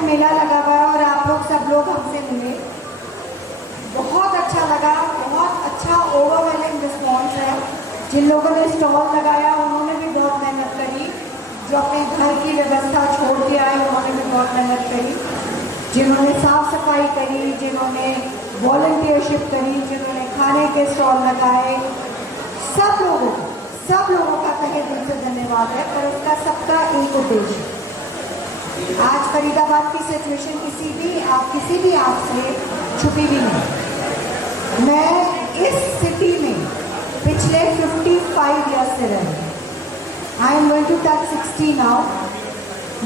में मेला लगा हुआ है और आप लोग सब लोग हमसे मिले, बहुत अच्छा लगा। बहुत अच्छा ओवरवेलमिंग रिस्पॉन्स है। जिन लोगों ने स्टॉल लगाया उन्होंने भी बहुत मेहनत करी, जो अपने घर की व्यवस्था छोड़ के आए उन्होंने भी बहुत मेहनत करी, जिन्होंने साफ सफाई करी, जिन्होंने वॉलंटियरशिप करी, जिन्होंने खाने के स्टॉल लगाए, सब लोगों का तहे दिल से धन्यवाद है। पर उसका सबका एक उद्देश्य, आज फरीदाबाद की सिचुएशन किसी भी आंख से छुपी भी नहीं। मैं इस सिटी में पिछले 55 ईयर्स से रही। I am going to touch 60 now.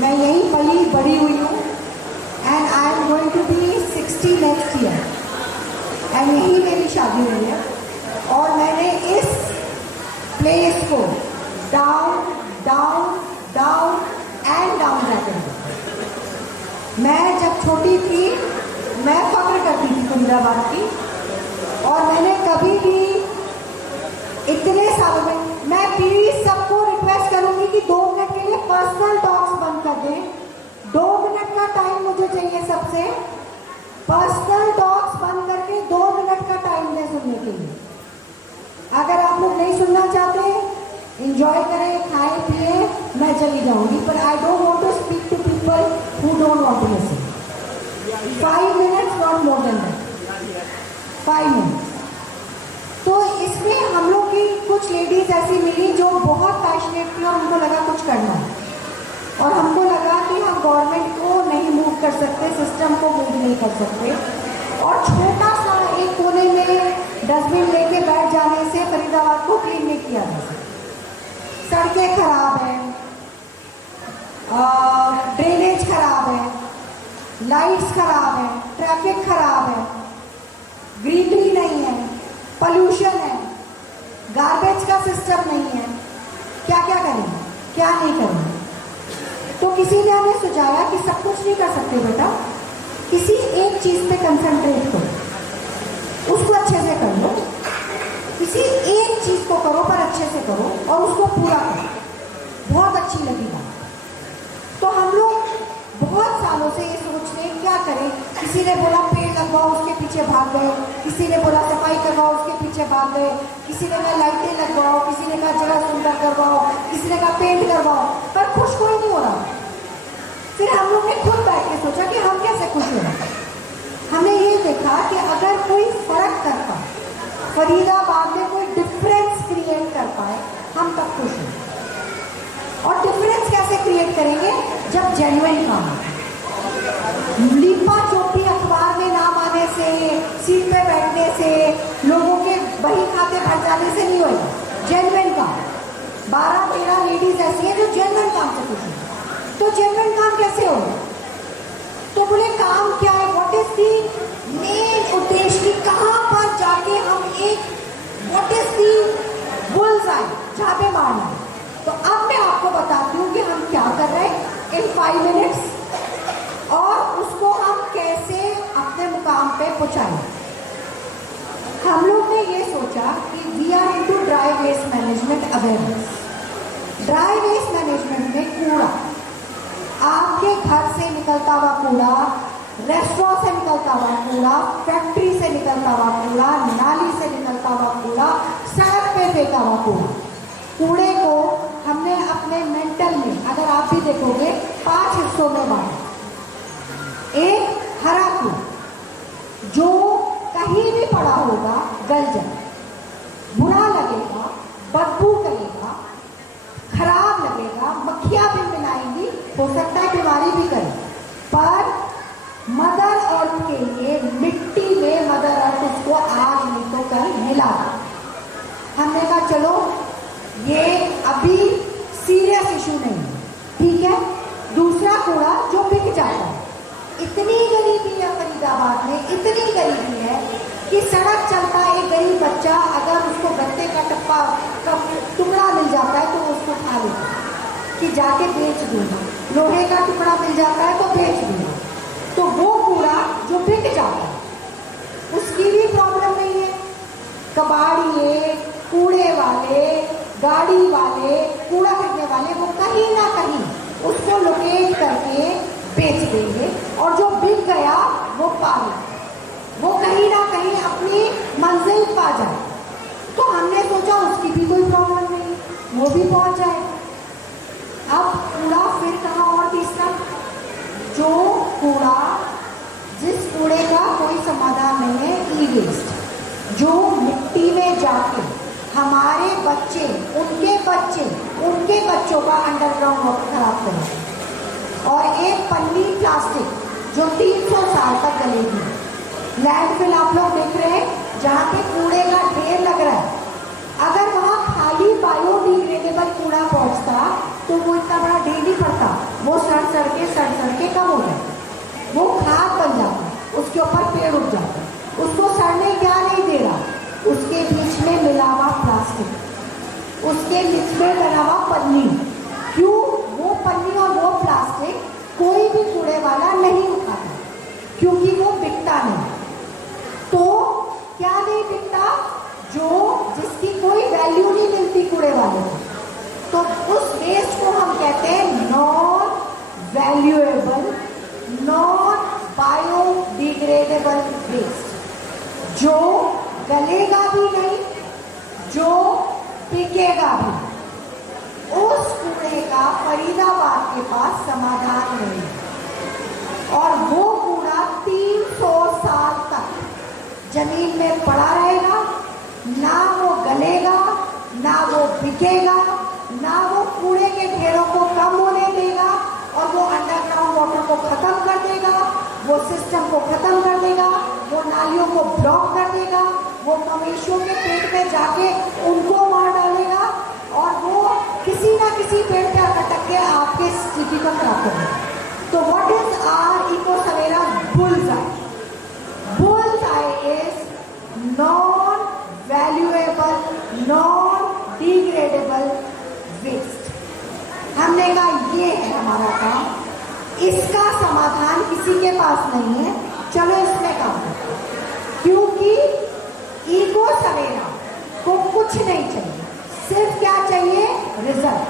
मैं यहीं पली बड़ी हुई हूँ and I am going to be 60 next year and यहीं मेरी शादी हुई है। और मैंने इस प्लेस को down down down and down जाते हैं। मैं जब छोटी थी मैं फक्र करती थी फरीदाबाद की, और मैंने कभी भी इतने सालों में, मैं प्लीज सबको रिक्वेस्ट करूंगी कि 2 मिनट के लिए पर्सनल टॉक्स बंद कर दें। 2 मिनट का टाइम मुझे चाहिए सबसे। पर्सनल टॉक्स बंद करके 2 मिनट का टाइम दें सुनने के लिए। अगर आप लोग नहीं सुनना चाहते, एंजॉय करें, खाएं पिए, मैं चली जाऊंगी। पर I don't want to speak to people who don't want to listen. 5 minutes, not more than that, 5 minutes. तो इसमें हम लोग की कुछ लेडीज ऐसी मिली जो बहुत पैशनेट थी और हमको लगा कुछ करना है, और हमको लगा कि हम गवर्नमेंट को नहीं मूव कर सकते, सिस्टम को मूव नहीं कर सकते, और छोटा सा एक कोने में डस्टबिन लेके बैठ जाने से फरीदाबाद को क्लीन नहीं किया जा सकता। सड़कें खराब है, ड्रेनेज खराब है, लाइट्स खराब है, ट्रैफिक खराब है, ग्रीनरी नहीं है, पॉल्यूशन है, गार्बेज का सिस्टम नहीं है। क्या क्या करें, क्या नहीं करें? तो किसी ने हमें सुझाया कि सब कुछ नहीं कर सकते बेटा, किसी एक चीज पे कंसंट्रेट करो, उसको अच्छे से कर लो। किसी एक चीज को करो पर अच्छे से करो और उसको पूरा करो। बहुत अच्छी लगी बात। तो हम लोग बहुत सालों से ये सोच रहे क्या करें। किसी ने बोला पेड़ लगवाओ, उसके पीछे भाग गए। किसी ने बोला सफाई करवाओ, उसके पीछे भाग गए। किसी ने कहा लाइटें लगवाओ, किसी ने कहा जगह सुंदर करवाओ, किसी ने कहा पेंट करवाओ, पर खुश कोई नहीं हो रहा। फिर हम लोग ने खुद बैठ के सोचा कि हम कैसे खुश हो रहे। हमने ये देखा कि अगर कोई फर्क कर पाए, फरीदाबाद में कोई डिफरेंस क्रिएट कर पाए, हम तब खुश हैं। और डिफरेंस कैसे क्रिएट करेंगे? जब जेन्युइन काम हो। लीपा चोपी अखबार में नाम आने से, सीट पे बैठने से, लोगों के बही खाते भर जाने से नहीं होगा। जेन्युइन काम। 12-13 लेडीज ऐसी हैं जो जेन्युइन काम से खुश हैं। तो जेन्युइन काम कैसे होगा? तो बोले काम क्या है, व्हाट इज दी मेन उद्देश्य की, कहां पर जाके हम एक व्हाट इज दी बुल्सआई, जहां पे मारना है। तो अब मैं आपको बताती हूँ कि हम क्या कर रहे हैं इन 5 मिनट्स, और उसको हम कैसे अपने मुकाम पे पहुंचाएं। हम लोग ने ये सोचा कि we are into dry waste management awareness. Dry waste management में कूड़ा, आपके घर से निकलता हुआ कूड़ा, रेस्टोरेंट से निकलता हुआ कूड़ा, फैक्ट्री से निकलता हुआ कूड़ा, नाली से निकलता हुआ कूड़ा, सड़क पे फेंका हुआ कूड़ा, कूड़े को हमने अपने मेंटल में, अगर आप भी देखोगे, 5 हिस्सों में बांटा। एक हरा कूड़ा जो कहीं भी पड़ा होगा गल जाए, बुरा लगेगा, बदबू करेगा, खराब लगेगा, मक्खियां भी मिलाएंगी, हो सकता है बीमारी भी करे, पर मदर अर्थ के लिए मिट्टी में मदर अर्थ उसको आज नहीं तो कल मिला। हमने कहा चलो ये अभी सीरियस इशू नहीं है, ठीक है। दूसरा कूड़ा जो बिक जाता है, इतनी गरीबी है फरीदाबाद में, इतनी गरीबी है कि सड़क चलता है एक गरीब बच्चा, अगर उसको गत्ते का टप्पा का टुकड़ा मिल जाता है तो उसको खा लेता है कि जाके बेच दूंगा, लोहे का टुकड़ा मिल जाता है तो बेच दूंगा। तो वो कूड़ा जो बिक जाता है उसकी भी प्रॉब्लम नहीं है। कबाड़िए, कूड़े वाले, गाड़ी वाले, कूड़ा फेंकने वाले, वो कहीं ना कहीं उसको लोकेट करके बेच देंगे और जो बिक गया वो पाले, वो कहीं ना कहीं अपनी मंजिल पा जाए। तो हमने सोचा उसकी भी कोई प्रॉब्लम नहीं, वो भी पहुंच जाए। अब कूड़ा फिर कहाँ और तीसरा, जो कूड़ा जिस कूड़े का कोई समाधान नहीं है, ई वेस्ट, जो मिट्टी में जाके हमारे बच्चे, उनके बच्चों का अंडरग्राउंड वाटर खराब करें। और एक पन्नी प्लास्टिक जो 300 साल तक गलेगी। लैंडफिल आप लोग देख रहे हैं जहाँ पे कूड़े का ढेर लग रहा है, अगर वहाँ खाली बायोडिग्रेडेबल कूड़ा पहुँचता तो वो इतना बड़ा ढेर नहीं पड़ता, वो सड़ सड़ के कम हो जाए, वो खाद बन जाता, उसके ऊपर पेड़ उग जाता, उसको सड़ने क्या नहीं दे रहा, उसके बीच में मिला हुआ प्लास्टिक, उसके बीच में बना हुआ पन्नी। क्यों? वो पन्नी और वो प्लास्टिक कोई भी कूड़े वाला नहीं उठाता, क्योंकि वो बिकता नहीं। तो क्या नहीं बिकता? जो जिसकी कोई वैल्यू नहीं मिलती कूड़े वाले को, तो उस वेस्ट को हम कहते हैं non valuable, non biodegradable waste, जो गलेगा भी नहीं, जो बिकेगा भी। उस कूड़े का फरीदाबाद के पास समाधान नहीं है और वो कूड़ा 300 साल तक जमीन में पड़ा रहेगा, ना वो गलेगा, ना वो बिकेगा, ना वो कूड़े के ढेरों को कम होने देगा, और वो अंडरग्राउंड वाटर को खत्म कर देगा, वो सिस्टम को खत्म कर देगा, वो नालियों को ब्लॉक कर देगा, वो मवेशियों के पेट में जाके उनको मार डालेगा, और वो किसी ना किसी पेड़ पे अटक के आपके स्थिति को खराब कर देगा। तो what is our eco Savera bullseye? Bullseye is non valuable, non degradable waste. हमने कहा ये है हमारा काम, इसका समाधान किसी के पास नहीं है, चलो इसमें काम करते हैं। क्योंकि इको सवेरा को कुछ नहीं चाहिए, सिर्फ क्या चाहिए? रिजल्ट।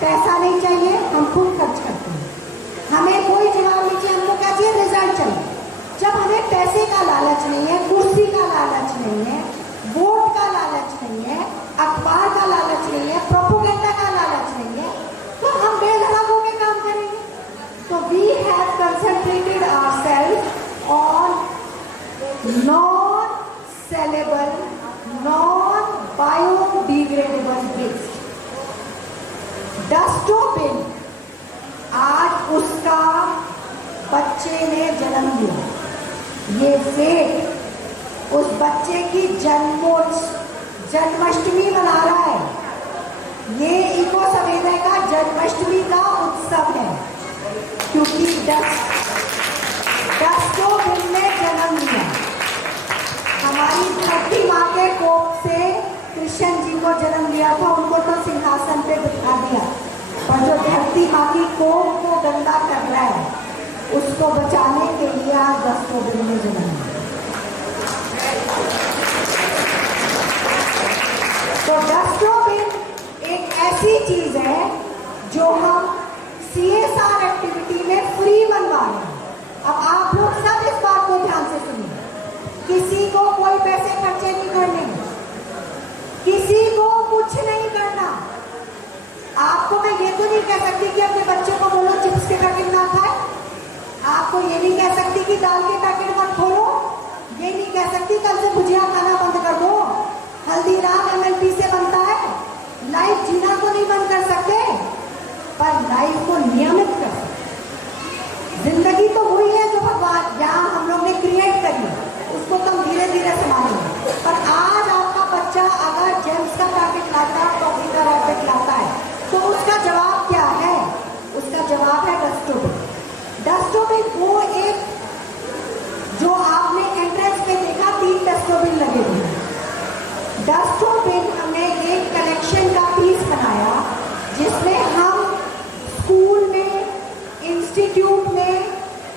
पैसा नहीं चाहिए, हम खुद खर्च करते हैं, हमें कोई जवाब नहीं चाहिए, हमको क्या चाहिए? रिजल्ट चाहिए। जब हमें पैसे का लालच नहीं है, कुर्सी का लालच नहीं है, वोट का लालच नहीं है, अखबार का लालच नहीं है, प्रोपेगेंडा का लालच नहीं है, तो हम बेधड़क होकर काम करेंगे। तो we have concentrated ourselves on non saleable, non biodegradable waste. Dustbin, आज उसका बच्चे ने जन्म लिया, ये फेट उस बच्चे की जन्माष्टमी मना रहा है, ये इको सवेरे का जन्माष्टमी का उत्सव है, क्योंकि डस्टबिन ने जन्म लिया। हमारी धरती माँ के कोख से कृष्ण जी को जन्म लिया था, उनको तो सिंहासन पे बिठा दिया, पर जो धरती माँ की कोख को गंदा कर रहा है, उसको बचाने के लिए आज डस्टबिन ने जन्म लिया। तो डस्टबिन एक ऐसी चीज है जो हम CSR एक्टिविटी में फ्री बनवा रहे हैं। अब आप लोग सब इस बात को ध्यान से सुनिए, किसी को कोई पैसे खर्चे नहीं करने, किसी को कुछ नहीं करना। आपको मैं ये तो नहीं कह सकती कि अपने बच्चे को बोलो चिप्स के पैकेट ना खाए, आपको ये नहीं कह सकती कि दाल के पैकेट मत खोलो, ये नहीं कह सकती कल से भुजिया खाना बंद कर दो, हल्दीराम MLP से बनता है। लाइफ जीना तो नहीं बंद कर सकते, पर लाइफ को नियमित कर सकते। जिंदगी तो वही है जो भगवान जहाँ हम लोग ने क्रिएट करी है, उसको तो हम धीरे धीरे संभालेंगे। पर आज आपका बच्चा अगर जेम्स का पैकेट लाता है, टॉफी का पैकेट लाता है, तो उसका जवाब क्या है? उसका जवाब है डस्टबिन। डस्टबिन वो एक जो आपने एंट्रेंस में देखा 3 डस्टबिन लगे हुए हैं। डस्टबिन हमने एक कलेक्शन का पीस बनाया, जिसमें हम स्कूल में, इंस्टीट्यूट में,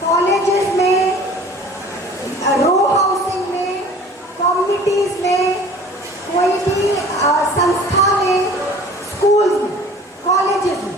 कॉलेजेस में, रो हाउसिंग में, कम्युनिटीज में, कोई भी संस्था में, स्कूल में, कॉलेजेस में,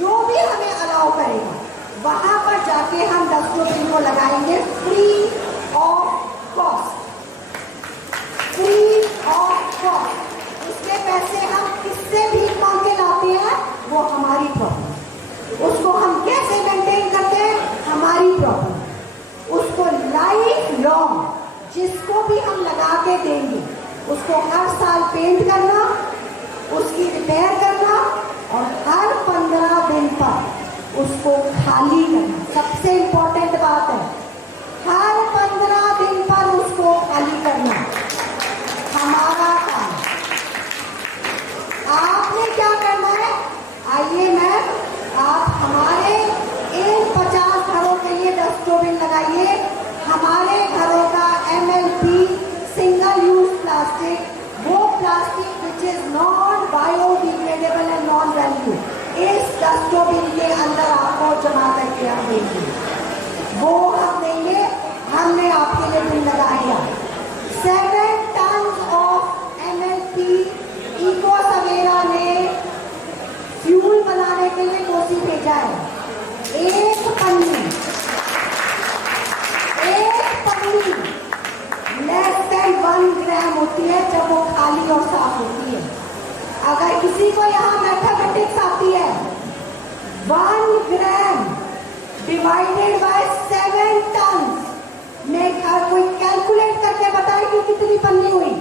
जो भी हमें अलाउ करेगा वहां पर उसको हर साल पेंट करना, उसकी रिपेयर करना और हर 15 दिन पर उसको खाली करना। सबसे इंपॉर्टेंट बात है, हर 15 दिन पर उसको खाली करना हमारा काम। आपने क्या करना है, आइए मैम, आप हमारे इन 50 घरों के लिए डस्टबिन लगाइए। हमारे घरों का MLP सिंगल यूज प्लास्टिक, वो plastic which is non biodegradable and non value, इस डस्टबिन के अंदर आपको जमा करके हम देंगे, वो हम देंगे। हमने आपके लिए बिल लगाया 7 टन ऑफ MLP इको सवेरा ने फ्यूल बनाने के लिए कोसी भेजा है। एक पन्नी लेस देन 1 ग्राम होती है जब वो खाली और साफ होती है। अगर किसी को यहाँ मैथमेटिक्स आती है, 1 ग्राम डिवाइडेड बाय 7 टन में कोई कैलकुलेट करके बताए कि कितनी पन्नी हुई,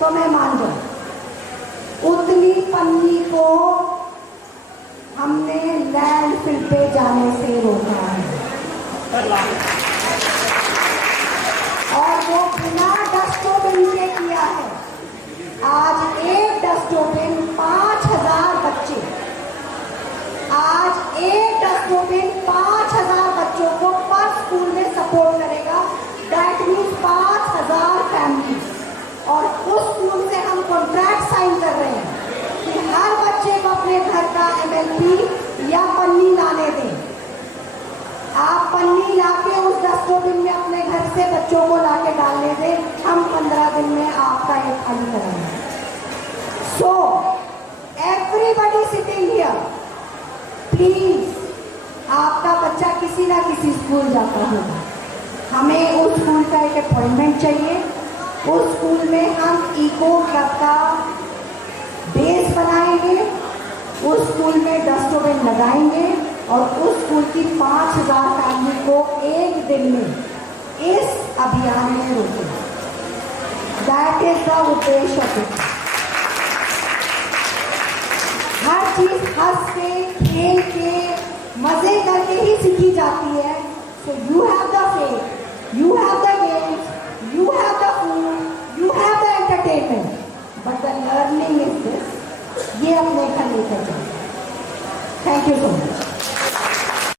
तो मैं मान जाऊं उतनी पन्नी को हमने लैंडफिल पे जाने से रोका है। और वो बिना डस्टबिन के किया है। आज एक डस्टबिन 5000 बच्चे, आज एक डस्टबिन 5000 बच्चों को पर स्कूल में सपोर्ट करेगा। That means 5000 family. और उस स्कूल से हम कॉन्ट्रैक्ट साइन कर रहे हैं कि हर बच्चे को अपने घर का MLP या पन्नी लाने दें। आप पन्नी लाके उस डस्टबिन में अपने घर से बच्चों को लाके डालने दें। हम 15 दिन में आपका ये खाली कराएंगे। So everybody sitting here, please, आपका बच्चा किसी ना किसी स्कूल जाता होगा, हमें उस स्कूल का एक अपॉइंटमेंट चाहिए। उस स्कूल में हम इको क्लब का बेस बनाएंगे, उस स्कूल में डस्टबिन लगाएंगे और उस स्कूल की 5000 फैमिली को एक दिन में इस अभियान में रोकेंगे। दैट इज द उद्देश्य। हर चीज हंस के, खेल के, मजे करके ही सीखी जाती है। So you have the faith, you have the games, you have the food, you have the entertainment, but the learning is this। ये अपने घर लेकर जाओ। Thank you so much.